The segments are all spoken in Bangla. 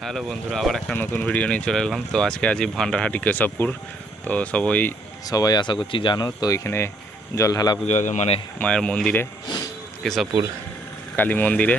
হ্যালো বন্ধুরা, আবার একটা নতুন ভিডিও নিয়ে চলে এলাম। তো আজকে আছি ভান্ডারহাটি কেশবপুর। তো সবাই সবাই আশা করছি জানো, তো এখানে জল ঢালা পুজো মানে মায়ের মন্দিরে, কেশবপুর কালী মন্দিরে।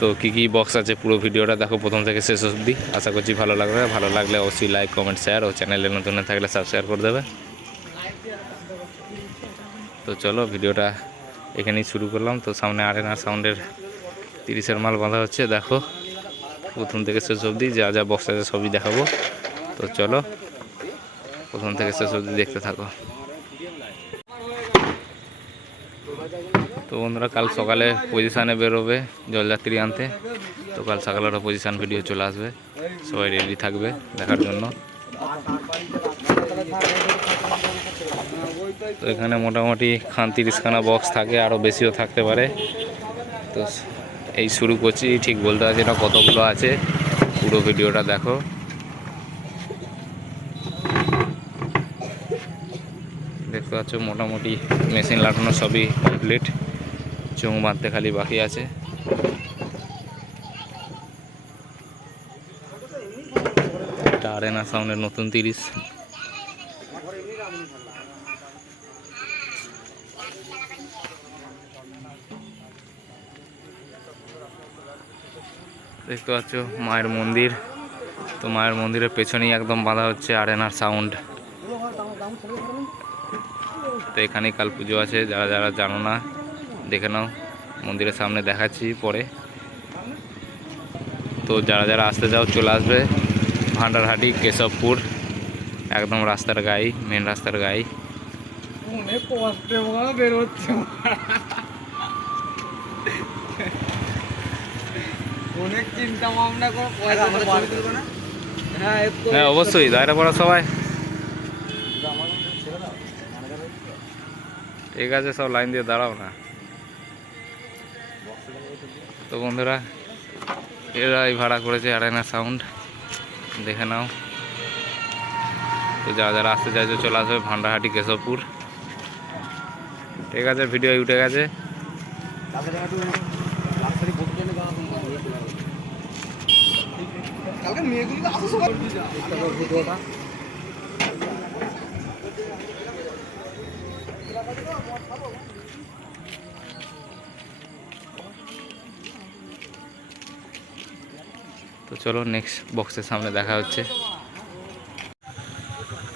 তো কী কী বক্স আছে পুরো ভিডিওটা দেখো প্রথম থেকে শেষ অবধি। আশা করছি ভালো লাগবে। ভালো লাগলে অবশ্যই লাইক কমেন্ট শেয়ার ও চ্যানেলে নতুন থাকলে সাবস্ক্রাইব করে দেবে। তো চলো ভিডিওটা এখানেই শুরু করলাম। তো সামনে আরেনা সাউন্ডের তিরিশের মাল বাঁধা হচ্ছে, দেখো। প্রথম থেকে শেষ অবধি, যা যা বক্স আছে সবই দেখাবো। তো চলো, প্রথম থেকে শেষ অবধি দেখতে থাকো। তো বন্ধুরা, কাল সকালে পজিশানে বেরোবে জলযাত্রী আনতে। তো কাল সকালেরও পজিশান ভিডিও চলে আসবে। সবাই রেডি থাকবে দেখার জন্য। তো এখানে মোটামুটি খান তিরিশখানা বক্স থাকে আরও বেশিও থাকতে পারে। তো এই শুরু করছি। ঠিক বলতে পারছি না কতগুলো আছে। পুরো ভিডিওটা দেখো। দেখতে পাচ্ছ মোটামুটি মেশিন লাগানো সবই কমপ্লিট চোখ বাঁধতে খালি বাকি আছে। এটা আরেনা সাউন্ডের নতুন তিরিশ। দেখতে পাচ্ছ, মায়ের মন্দির। তো মায়ের মন্দিরের পেছনেই একদম বাঁধা হচ্ছে আরেনার সাউন্ড। তো এখানেই কাল পুজো আছে, যারা যারা জানো না, দেখে নাও। মন্দিরের সামনে দেখাচ্ছি পরে। তো যারা যারা আসতে যাও চলে আসবে। ভান্ডারহাটি, কেশবপুর, একদম রাস্তার গায়ে মেন রাস্তার গায়ে। বেরোচ্ছে অনেক চিন্তা ভাবনা করে পয়সা তো বার করব না? হ্যাঁ হ্যাঁ অবশ্যই দায়রা পড়া সবাই। ঠিক আছে সব লাইন দিয়ে দাঁড়াও না। তো বন্ধুরা এরাই ভাড়া করেছে আরেনা সাউন্ড দেখে নাও। তো যারা যারা আসতে চাইছো চলে আসবে ভান্ডাহাটি কেশবপুর। ঠিক আছে ভিডিও উঠে গেছে। কালকে মেয়েগুলো তো সবাই তো চলো নেক্সট বক্সের সামনে দেখা হচ্ছে।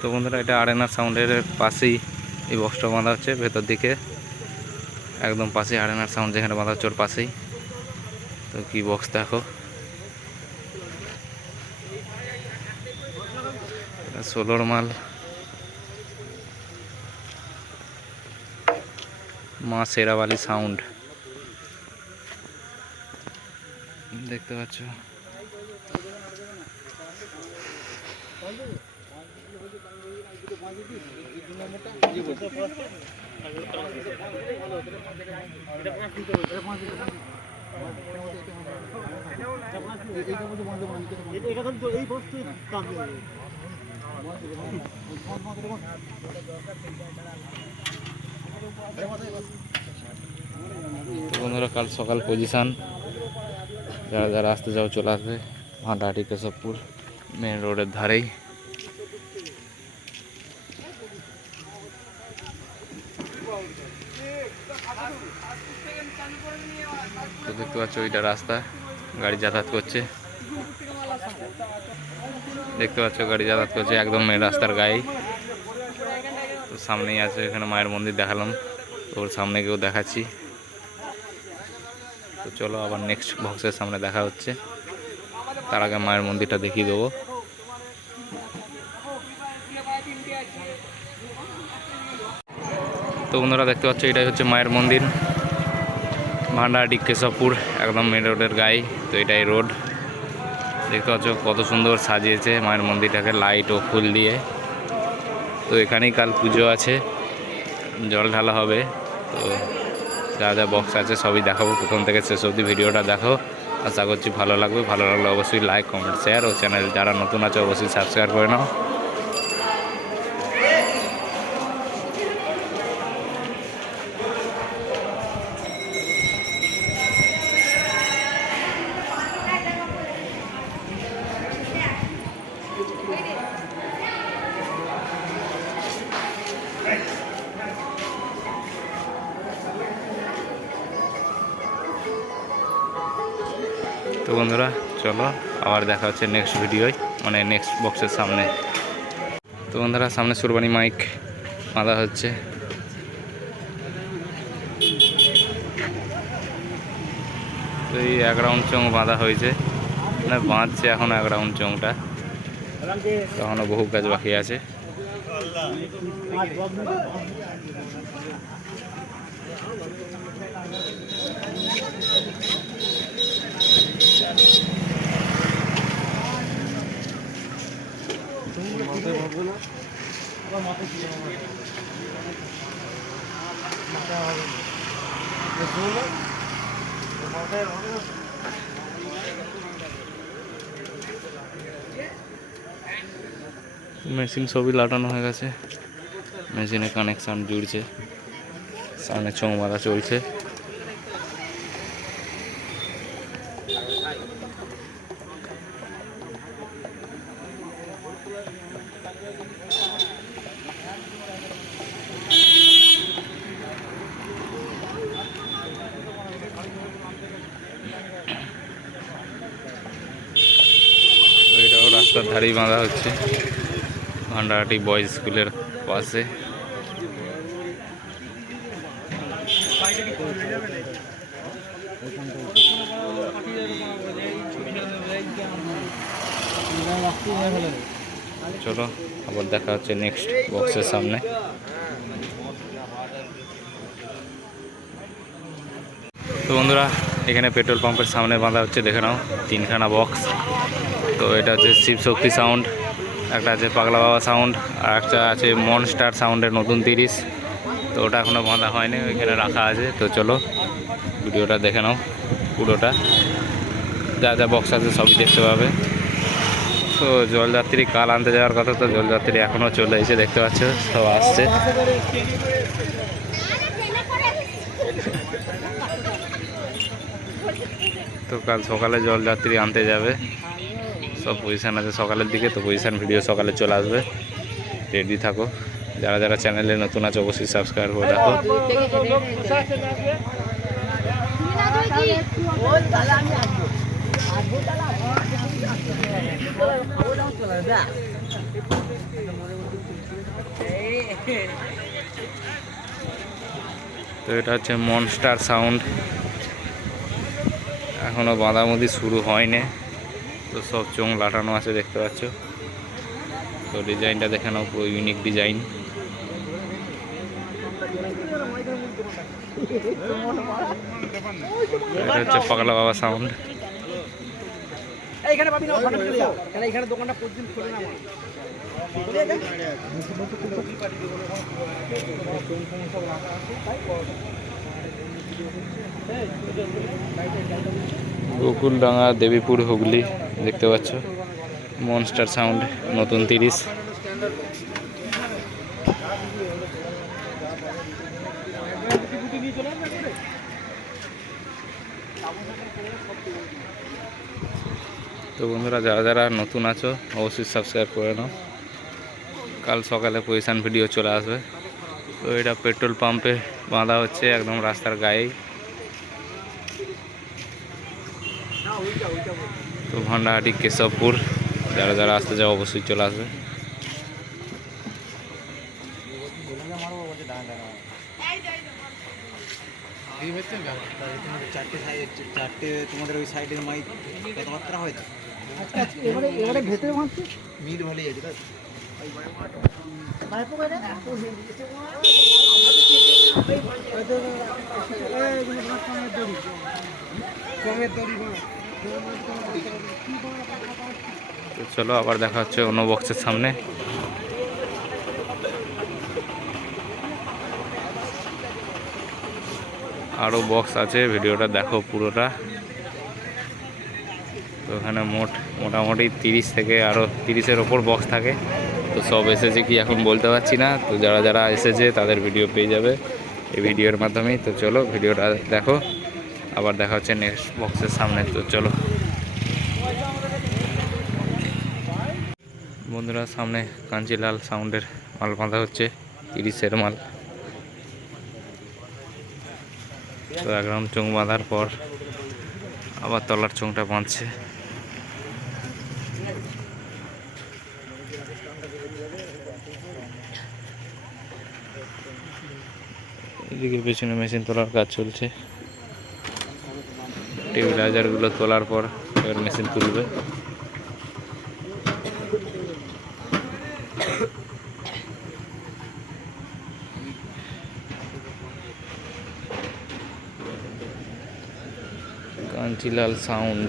তো বন্ধুরা, এটা আরেনা সাউন্ডের পাশেই এই বক্সটা বাঁধা হচ্ছে, ভেতর দিকে। একদম পাশে আরেনার সাউন্ড যেখানে বাঁধা হচ্ছে, ওর পাশেই। তো কি বক্স দেখো? ষোলোর মাল। মা সেরাবালি সাউন্ড। দেখতে পাচ্ছ? তো বন্ধুরা, কাল সকাল পজিশান যারা যারা আসতে যাও, চলে আসবে। ভান্ডাহাটি কেশবপুর মেন রোডের ধারেই। তো দেখতে পাচ্ছ, ওইটা রাস্তা। গাড়ি যাতায়াত করছে। দেখতে পাচ্ছ গাড়ি যাতায়াত করছে একদম মেন রাস্তার গায়ে তো সামনেই আছে এখানে মায়ের মন্দির দেখালাম, ওর সামনে গিয়েও দেখাচ্ছি। তো চলো আবার নেক্সট বক্সের সামনে দেখা হচ্ছে। তার আগে মায়ের মন্দিরটা দেখিয়ে দেবো। তো বন্ধুরা দেখতে পাচ্ছ, এটাই হচ্ছে মায়ের মন্দির। ভান্ডারডি কেশবপুর একদম মেন রোডের গায়ে, তো এটাই রোড দেখতে পাচ্ছ কত সুন্দর সাজিয়েছে মায়ের মন্দিরটাকে লাইট ও ফুল দিয়ে। তো এখানেই কাল পুজো আছে, জল ঢালা হবে। তো যা যা বক্স আছে সবই দেখাবো, প্রথম থেকে শেষ অব্দি ভিডিওটা দেখো। আশা করছি ভালো লাগবে, ভালো লাগলে অবশ্যই লাইক কমেন্ট শেয়ার ও চ্যানেল যারা নতুন আছে অবশ্যই সাবস্ক্রাইব করে নাও। তো বন্ধুরা, চলো আবার দেখা হচ্ছে নেক্সট ভিডিওয় মানে নেক্সট বক্সের সামনে। তো বন্ধুরা, সামনে সুরবানি মাইক বাঁধা হচ্ছে। তো এই এক রাউন্ড চোঙ বাঁধা হয়েছে। মানে বাঁধছে এখন এক রাউন্ড চোঙটা। এখনও বহু কাজ বাকি আছে। মেশিন সবই লাটানো হয়ে গেছে। মেশিনে কানেকশান জুড়ছে। সামনে বাঁধা চলছে তো ধারেই বাঁধা হচ্ছে। ভান্ডারাটি বয়েজ স্কুলের পাশে। চলো, আবার দেখা হচ্ছে নেক্সট বক্সের সামনে। তো বন্ধুরা, এখানে পেট্রোল পাম্পের সামনে বাঁধা হচ্ছে, দেখে নাও, তিনখানা বক্স তো এটা হচ্ছে শিব শক্তি সাউন্ড একটা আছে পাগলা বাবা সাউন্ড আর একটা আছে মনস্টার সাউন্ডের নতুন তিরিশ। তো ওটা এখনও বাঁধা হয়নি, ওইখানে রাখা আছে। তো চলো, ভিডিওটা দেখে নাও, পুরোটা। যা যা বক্স আছে সবই দেখতে পাবে। তো জলযাত্রী কাল আনতে যাওয়ার কথা, তো জলযাত্রী এখনও চলে এসে দেখতে পাচ্ছ, সব আসছে। তো কাল সকালে জলযাত্রী আনতে যাবে। সব পজিশান আছে, সকালের দিকে তো পজিশান ভিডিও সকালে চলে আসবে। রেডি থাকো। যারা যারা চ্যানেলে নতুন আছে, অবশ্যই সাবস্ক্রাইব করে রাখো। তো এটা হচ্ছে মনস্টার সাউন্ড এখনও বাঁধামুদি শুরু হয়নি। তো সব চোঙ লাটানো আছে দেখতে পাচ্ছ। তো ডিজাইনটা দেখে নাও পুরো ইউনিক ডিজাইন এটা হচ্ছে পাগলা বাবা সাউন্ড এইখানে পাবি না ওখানে চলে যা কেন এখানে দোকানটা পর্যন্ত খোলে না গোকুলডাঙ্গা দেবীপুর হুগলি। দেখতে পাচ্ছ? মনস্টার সাউন্ড নতুন তিরিশ। তো বন্ধুরা, যারা যারা নতুন আছো, অবশ্যই সাবস্ক্রাইব করে নাও। কাল সকালে পজিশান ভিডিও চলে আসবে। তো এটা পেট্রোল পাম্পে বাঁধা হচ্ছে, একদম রাস্তার গায়েই। তো ভান্ডাহাটি কেশবপুর যারা যারা আসতে যাও অবশ্যই চলে আসবে চারটে তোমাদের ওই সাইডের মাইক কথাবার্তা হয় আছে তাই তো চলো, আবার দেখা হচ্ছে অন্য বক্সের সামনে। আরও বক্স আছে, ভিডিওটা দেখো পুরোটা। তো ওখানে মোট মোটামুটি তিরিশ থেকে আরও তিরিশের ওপর বক্স থাকে। তো সব এসেছে কি এখন বলতে পারছি না। তো যারা যারা এসেছে, তাদের ভিডিও পেয়ে যাবে এই ভিডিওর মাধ্যমেই। তো চলো, ভিডিওটা দেখো। আবার দেখা হচ্ছে নেক্সট বক্সের সামনে। তো চলো। বন্ধুরা, সামনে কাঞ্চিলাল সাউন্ডের মাল বাঁধা হচ্ছে, তিরিশের মাল। তো এক রাউন্ড চোখ বাঁধার পর আবার তলার চোংটা বাঁধছে। এদিকে পেছনে মেশিন তোলার কাজ চলছে। টেবিলাইজারগুলো তোলার পর এবার মেশিন তুলবে। কাঞ্চিলাল সাউন্ড।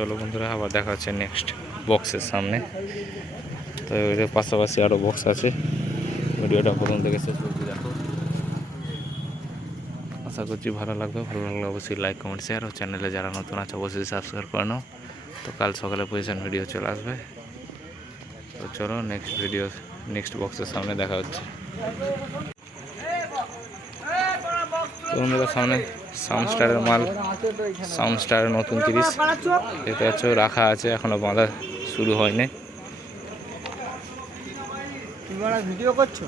চলো বন্ধুরা, আবার দেখা হচ্ছে নেক্সট বক্সের সামনে। তো পাশাপাশি আরও বক্স আছে। ভিডিওটা প্রথম থেকে শেষ পর্যন্ত দেখো। আশা করছি ভালো লাগবে। ভালো লাগলে অবশ্যই লাইক কমেন্ট শেয়ার ও চ্যানেলে যারা নতুন আছে, অবশ্যই সাবস্ক্রাইব করে নাও। তো কাল সকালে পজিশন ভিডিও চলে আসবে। তো চলো নেক্সট ভিডিও নেক্সট বক্সের সামনে দেখা হচ্ছে। তো বন্ধুরা, সামনে সাউন্ড স্টারের মাল সাউন্ড স্টারের নতুন তিরিশ। দেখতে পাচ্ছ রাখা আছে এখনও বাঁধা শুরু হয়নি। তোমরা ভিডিও করছ?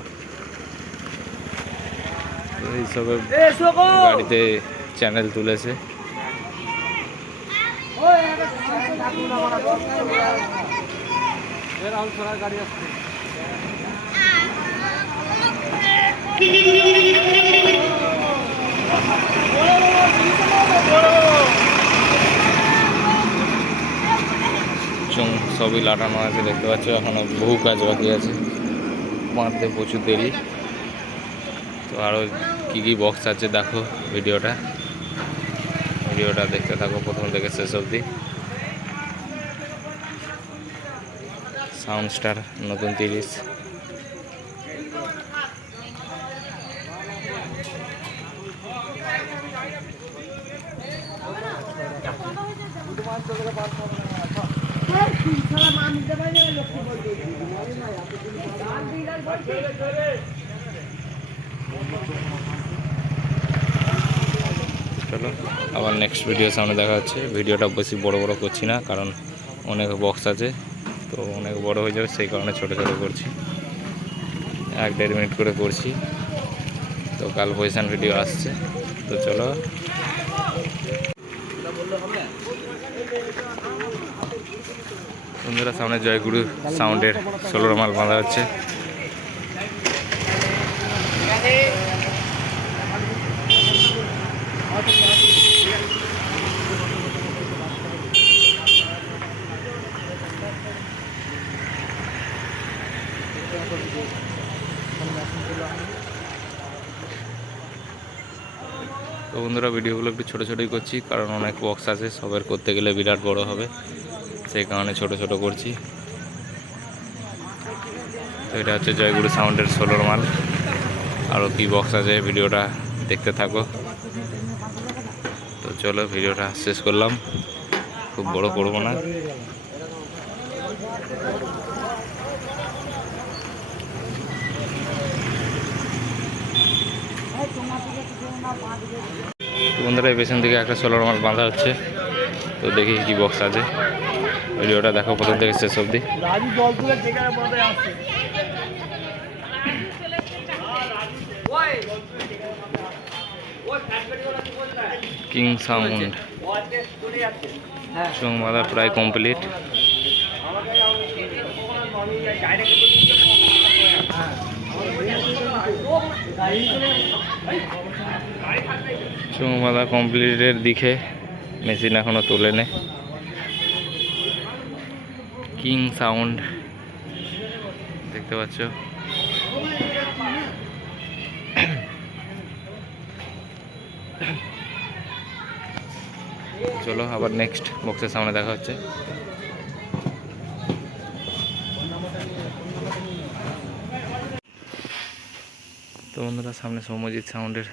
তো গাড়িতে চ্যানেল তুলেছে। গাড়ি চুং, সবই লাটানো আছে, দেখতে পাচ্ছ, এখনও বহু কাজ বাকি আছে। বাঁধতে প্রচুর দেরি। তো আরও কী কী বক্স আছে দেখো ভিডিওটা। ভিডিওটা দেখতে থাকো, প্রথম থেকে শেষ অবধি। সাউন্ড স্টার নতুন তিরিশ। চলো, আবার নেক্সট ভিডিও সামনে দেখা হচ্ছে। ভিডিওটা বেশি বড় বড় করছি না, কারণ অনেক বক্স আছে, তো অনেক বড় হয়ে যাবে, সেই কারণে ছোট ছোট করছি। এক দেড় মিনিট করে করছি। তো কাল পজিশন ভিডিও আসছে। তো চলো বন্ধুরা, সামনে জয়গুরু সাউন্ডের ষোলোর মাল বাঁধা হচ্ছে। তো বন্ধুরা ভিডিওগুলো একটু ছোটো ছোটোই করছি, কারণ অনেক বক্স আছে সবের করতে গেলে বিরাট বড় হবে। সেই কারণে ছোট ছোট করছি। তো এটা হচ্ছে জয়গুরু সাউন্ডের ষোলোর মাল। আরও কী বক্স আছে ভিডিওটা দেখতে থাকো। তো চলো ভিডিওটা শেষ করলাম। খুব বড় করব না। বন্ধুরা পেছন থেকে একটা সোলার মাল বাঁধা হচ্ছে। তো দেখি কি বক্স আছে। ভিডিওটা দেখো প্রথম থেকে শেষ অবধি। তুলে কিং সাউন্ড চোখ প্রায় কমপ্লিট। বাঁধা কমপ্লিটের দিকে মেশিন এখনও তোলেনি। King sound. দেখতে পাচ্ছ? চলো, আবার নেক্সট বক্সের সামনে দেখা হচ্ছে। তো বন্ধুরা, সামনে সৌম্যজিৎ সাউন্ডের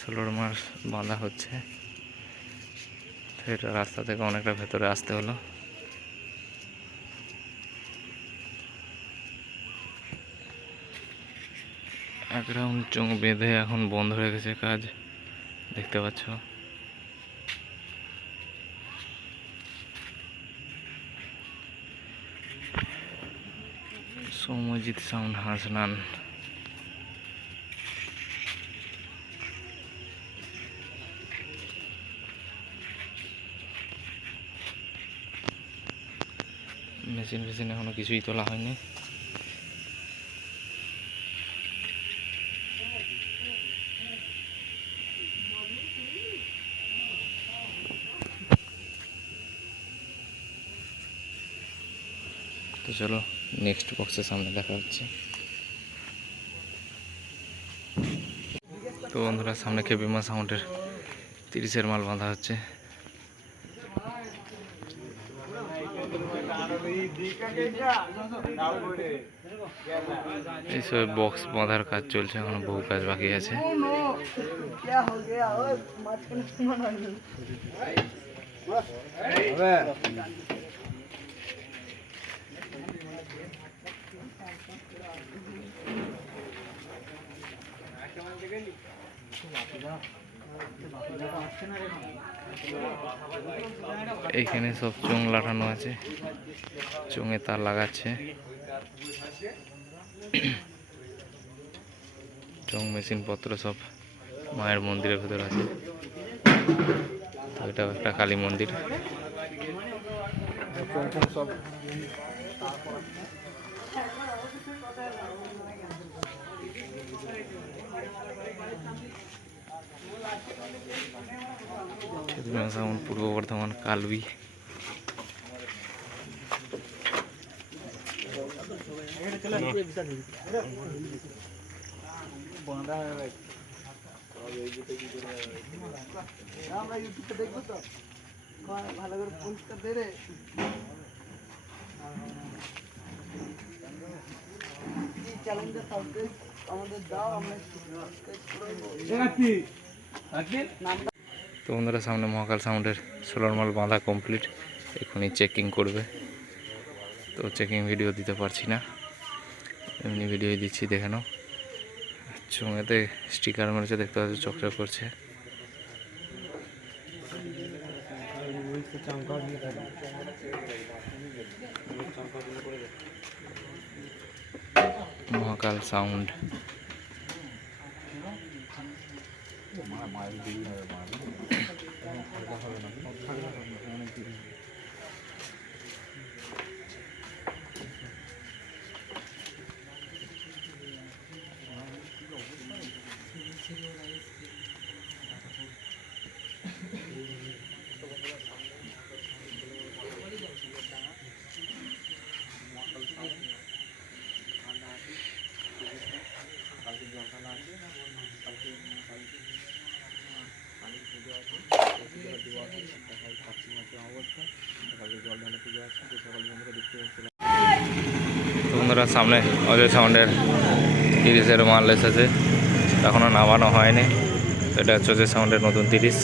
ষোলোর মাস বাঁধা হচ্ছে। তো এটা রাস্তা থেকে অনেকটা ভেতরে আসতে হলো। রাউন্ড চোখ বেঁধে এখন বন্ধ হয়ে গেছে কাজ। দেখতে পাচ্ছ? সৌম্যজিৎ সাউন্ড হাসনান মেশিন ফেশিন এখনও কিছুই তোলা হয়নি। তো চলো নেক্সট বক্সের সামনে দেখা হচ্ছে। তো বন্ধুরা সামনে কেবিমা সাউন্ডের তিরিশের মাল বাঁধা হচ্ছে। এইসব বক্স বাঁধার কাজ চলছে এখনও বহু কাজ বাকি আছে। এইখানে সব চোং লাগানো আছে। চোঙে তার লাগাচ্ছে। চোং মেশিন পত্র সব মায়ের মন্দিরের ভেতর আছে। তো এটাও একটা কালী মন্দির। পূর্ব বর্ধমান কালবি আমরা ইউটিউবে দেখব তো? ভালো করে পরিষ্কার দে রে কি তো বন্ধুরা, সামনে মহাকাল সাউন্ডের সোলার মাল বাঁধা কমপ্লিট এখনই চেকিং করবে। তো চেকিং ভিডিও দিতে পারছি না। এমনি ভিডিও দিচ্ছি, দেখে নাও। স্টিকার মেরেছে, দেখতে পাচ্ছি, চকচক করছে। মহাকাল সাউন্ড। তো বন্ধুরা সামনে অজয় সাউন্ডের তিরিশের মাল এসেছে। এখনও নামানো হয়নি। এটা হচ্ছে অজয় সাউন্ডের নতুন তিরিশ।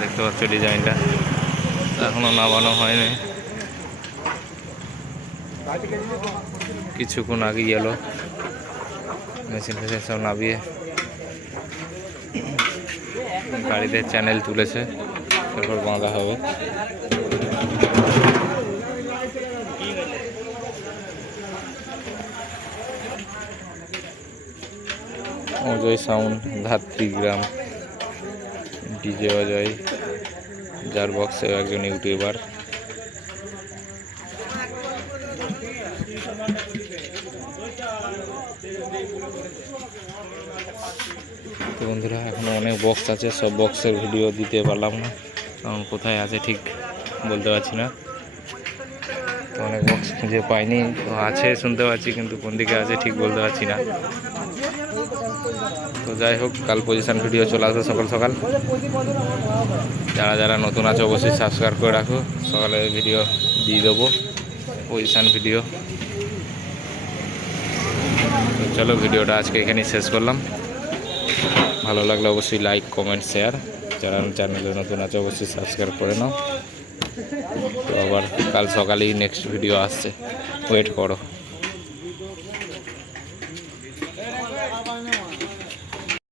দেখতে পাচ্ছ ডিজাইনটা। এখনও নামানো হয়নি। কিছুক্ষণ আগে গেল। মেশিন ফেশিন সব নামিয়ে গাড়িতে চ্যানেল তুলেছে। তারপর বাঁধা হবে। অজয় সাউন্ড, ধাত্রী গ্রাম, ডিজে অজয়, যার বক্সে একজন ইউটিউবার। তো বন্ধুরা, এখন অনেক বক্স আছে, সব বক্সের ভিডিও দিতে পারলাম না। কারণ কোথায় আছে ঠিক বলতে পারছি না। তো অনেক বক্স খুঁজে পাইনি, তো আছে শুনতে পাচ্ছি, কিন্তু কোন দিকে আছে ঠিক বলতে পারছি না। তো যাই হোক, কাল পজিশন ভিডিও চলে আসবে সকাল সকাল। যারা যারা নতুন আছে, অবশ্যই সাবস্ক্রাইব করে রাখো। সকালে ভিডিও দিয়ে দেবো পজিশন ভিডিও তো চলো ভিডিওটা আজকে এখানেই শেষ করলাম। ভালো লাগলে অবশ্যই লাইক কমেন্ট শেয়ার যারা চ্যানেলে নতুন আছে, অবশ্যই সাবস্ক্রাইব করে নাও। তো আবার কাল সকালেই নেক্সট ভিডিও আসছে। ওয়েট করো।